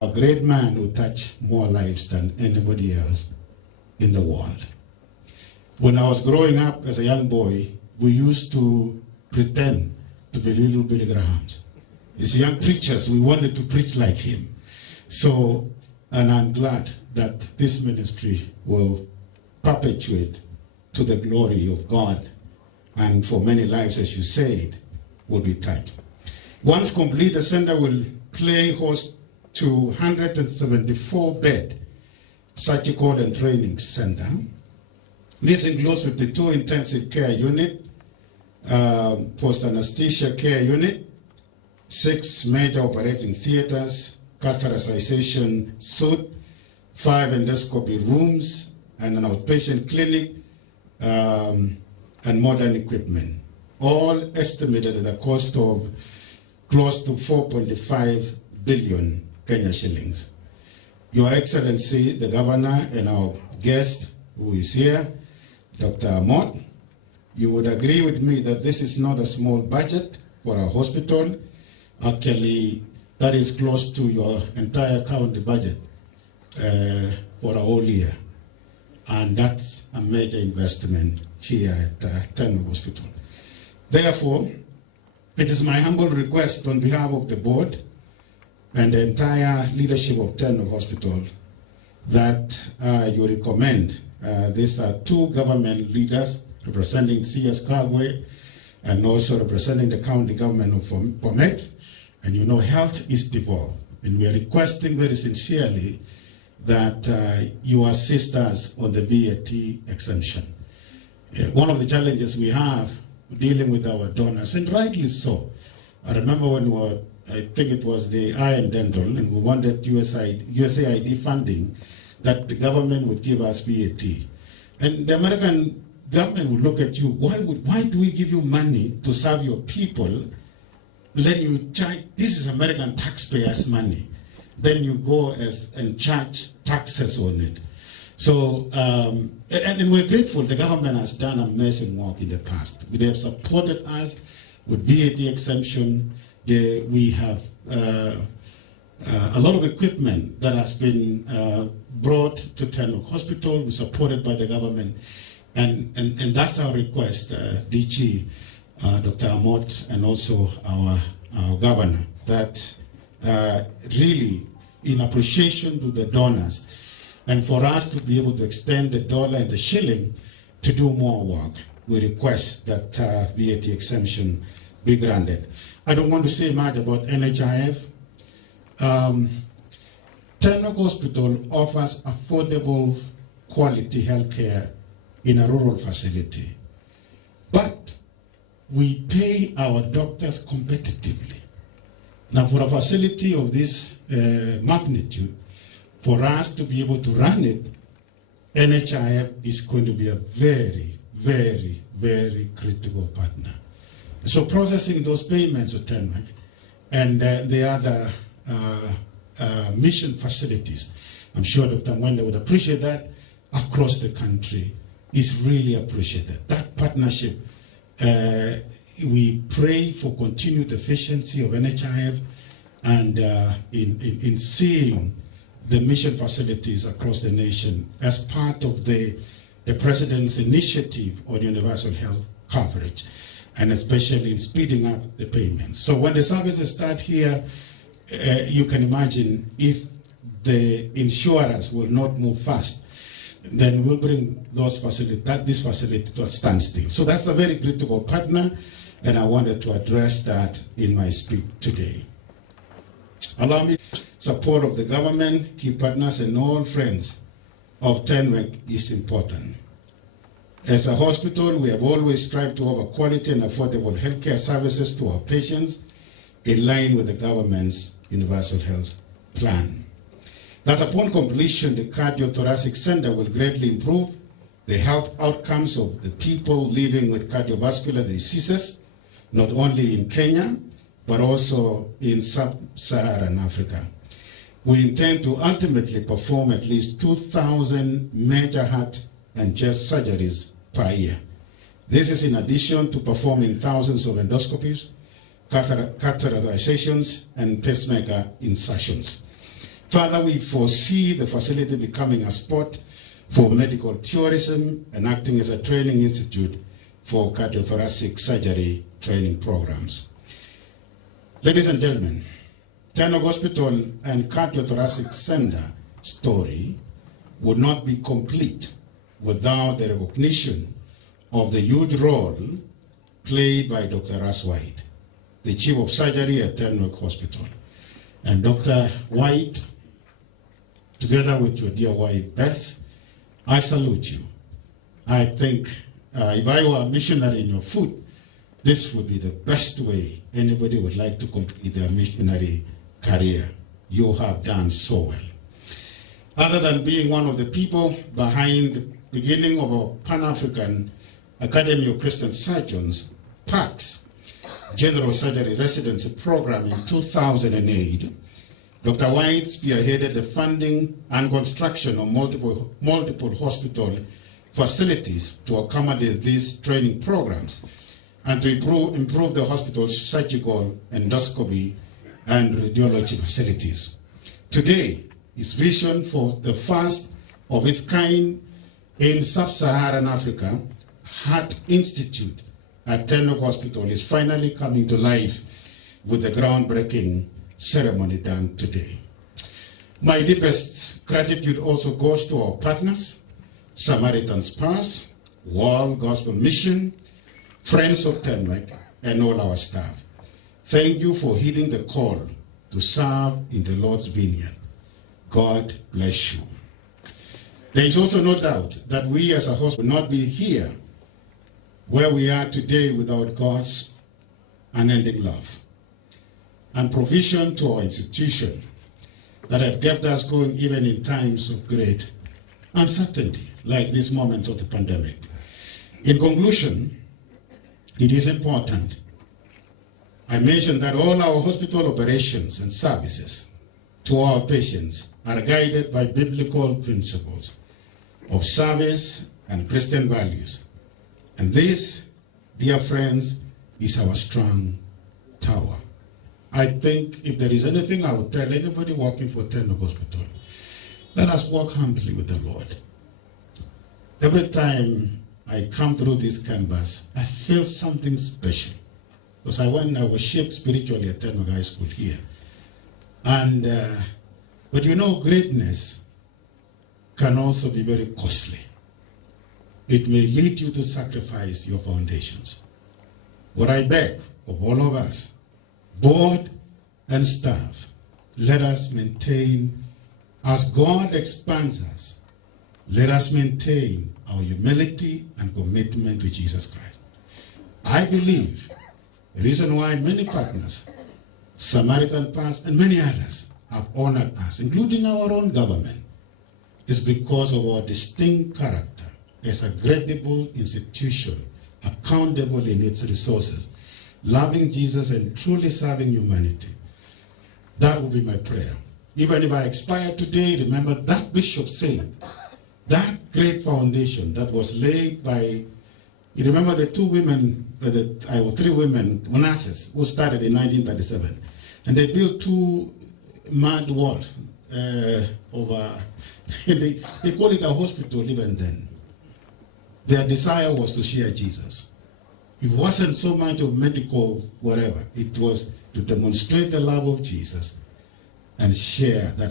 a great man who touched more lives than anybody else in the world. When I was growing up as a young boy, we used to pretend to be little Billy Grahams. As young preachers, we wanted to preach like him. So, and I'm glad that this ministry will perpetuate to the glory of God, and for many lives, as you said, will be touched. Once complete, the center will play host to 174-bed surgical and training center. This includes 52 intensive care unit, post-anesthesia care unit, 6 major operating theaters, catheterization suite, 5 endoscopy rooms, and an outpatient clinic, and modern equipment. All estimated at a cost of close to 4.5 billion Kenya shillings. Your Excellency, the Governor, and our guest who is here, Dr. Amot, you would agree with me that this is not a small budget for our hospital. Actually, that is close to your entire county budget for a whole year. And that's a major investment here at Tenwek Hospital. Therefore, it is my humble request on behalf of the board and the entire leadership of Tenwek Hospital that you recommend. These are 2 government leaders representing CS Kagwe and also representing the county government of Bomet. And you know, health is devolved. And we are requesting very sincerely that you assist us on the VAT exemption. One of the challenges we have dealing with our donors, and rightly so. I remember when we were, I think it was the eye and dental, and we wanted USAID funding, that the government would give us VAT. And the American government would look at you, why do we give you money to serve your people? Then you charge, this is American taxpayers' money. Then you go and charge taxes on it. So, and we're grateful. The government has done amazing work in the past. They have supported us with VAT exemption. We have a lot of equipment that has been brought to Tenwek Hospital, supported by the government. And that's our request, DG, Dr. Amot, and also our governor, that really, in appreciation to the donors, and for us to be able to extend the dollar and the shilling to do more work, we request that VAT exemption be granted. I don't want to say much about NHIF. Tenwek Hospital offers affordable quality healthcare in a rural facility, but we pay our doctors competitively. Now, for a facility of this magnitude, for us to be able to run it, NHIF is going to be a very, very, very critical partner. So processing those payments to Tenwek and the other mission facilities, I'm sure Dr. Mwende would appreciate that, across the country is really appreciated. That partnership, we pray for continued efficiency of NHIF and in seeing the mission facilities across the nation as part of the President's initiative on universal health coverage, and especially in speeding up the payments. So when the services start here, you can imagine if the insurers will not move fast, then we'll bring this facility to a standstill. So that's a very critical partner, and I wanted to address that in my speech today. Allow me, support of the government, key partners, and all friends of Tenwek is important. As a hospital, we have always strived to offer quality and affordable healthcare services to our patients in line with the government's universal health plan. Thus, upon completion, the cardiothoracic center will greatly improve the health outcomes of the people living with cardiovascular diseases, not only in Kenya, but also in sub-Saharan Africa. We intend to ultimately perform at least 2,000 major heart and chest surgeries per year. This is in addition to performing thousands of endoscopies, catheterizations, and pacemaker insertions. Further, we foresee the facility becoming a spot for medical tourism and acting as a training institute for cardiothoracic surgery training programs. Ladies and gentlemen, Tenwek Hospital and Cardiothoracic Center story would not be complete without the recognition of the huge role played by Dr. Ras White, the Chief of Surgery at Tenwek Hospital. And Dr. White, together with your dear wife, Beth, I salute you. I think if I were a missionary in your foot, this would be the best way anybody would like to complete their missionary career. You have done so well. Other than being one of the people behind the beginning of our Pan-African Academy of Christian Surgeons, PACS, General Surgery Residency Program in 2008, Dr. White spearheaded the funding and construction of multiple hospital facilities to accommodate these training programs and to improve the hospital's surgical, endoscopy, and radiology facilities. Today, his vision for the first of its kind in sub-Saharan Africa, Heart Institute at Tenwek Hospital, is finally coming to life with the groundbreaking ceremony done today. My deepest gratitude also goes to our partners, Samaritan's Purse, World Gospel Mission, Friends of Tenwek, and all our staff. Thank you for heeding the call to serve in the Lord's vineyard. God bless you. There is also no doubt that we as a hospital would not be here where we are today without God's unending love and provision to our institution that have kept us going even in times of great uncertainty, like these moments of the pandemic. In conclusion, it is important I mentioned that all our hospital operations and services to our patients are guided by biblical principles of service and Christian values. And this, dear friends, is our strong tower. I think if there is anything I would tell anybody working for Tenwek Hospital, let us walk humbly with the Lord. Every time I come through this canvas, I feel something special. Because I was shaped spiritually at Tenwek High School here. And, but you know, greatness can also be very costly. It may lead you to sacrifice your foundations. What I beg of all of us, board and staff, let us maintain, as God expands us, let us maintain our humility and commitment to Jesus Christ. I believe the reason why many partners, Samaritan Pass and many others, have honored us, including our own government, is because of our distinct character as a credible institution, accountable in its resources, loving Jesus and truly serving humanity. That will be my prayer. Even if I expire today, remember that bishop said, that great foundation that was laid by, you remember the two women, three women, nurses, who started in 1937. And they built two mud walls over, they called it a hospital even then. Their desire was to share Jesus. It wasn't so much of medical whatever. It was to demonstrate the love of Jesus and share that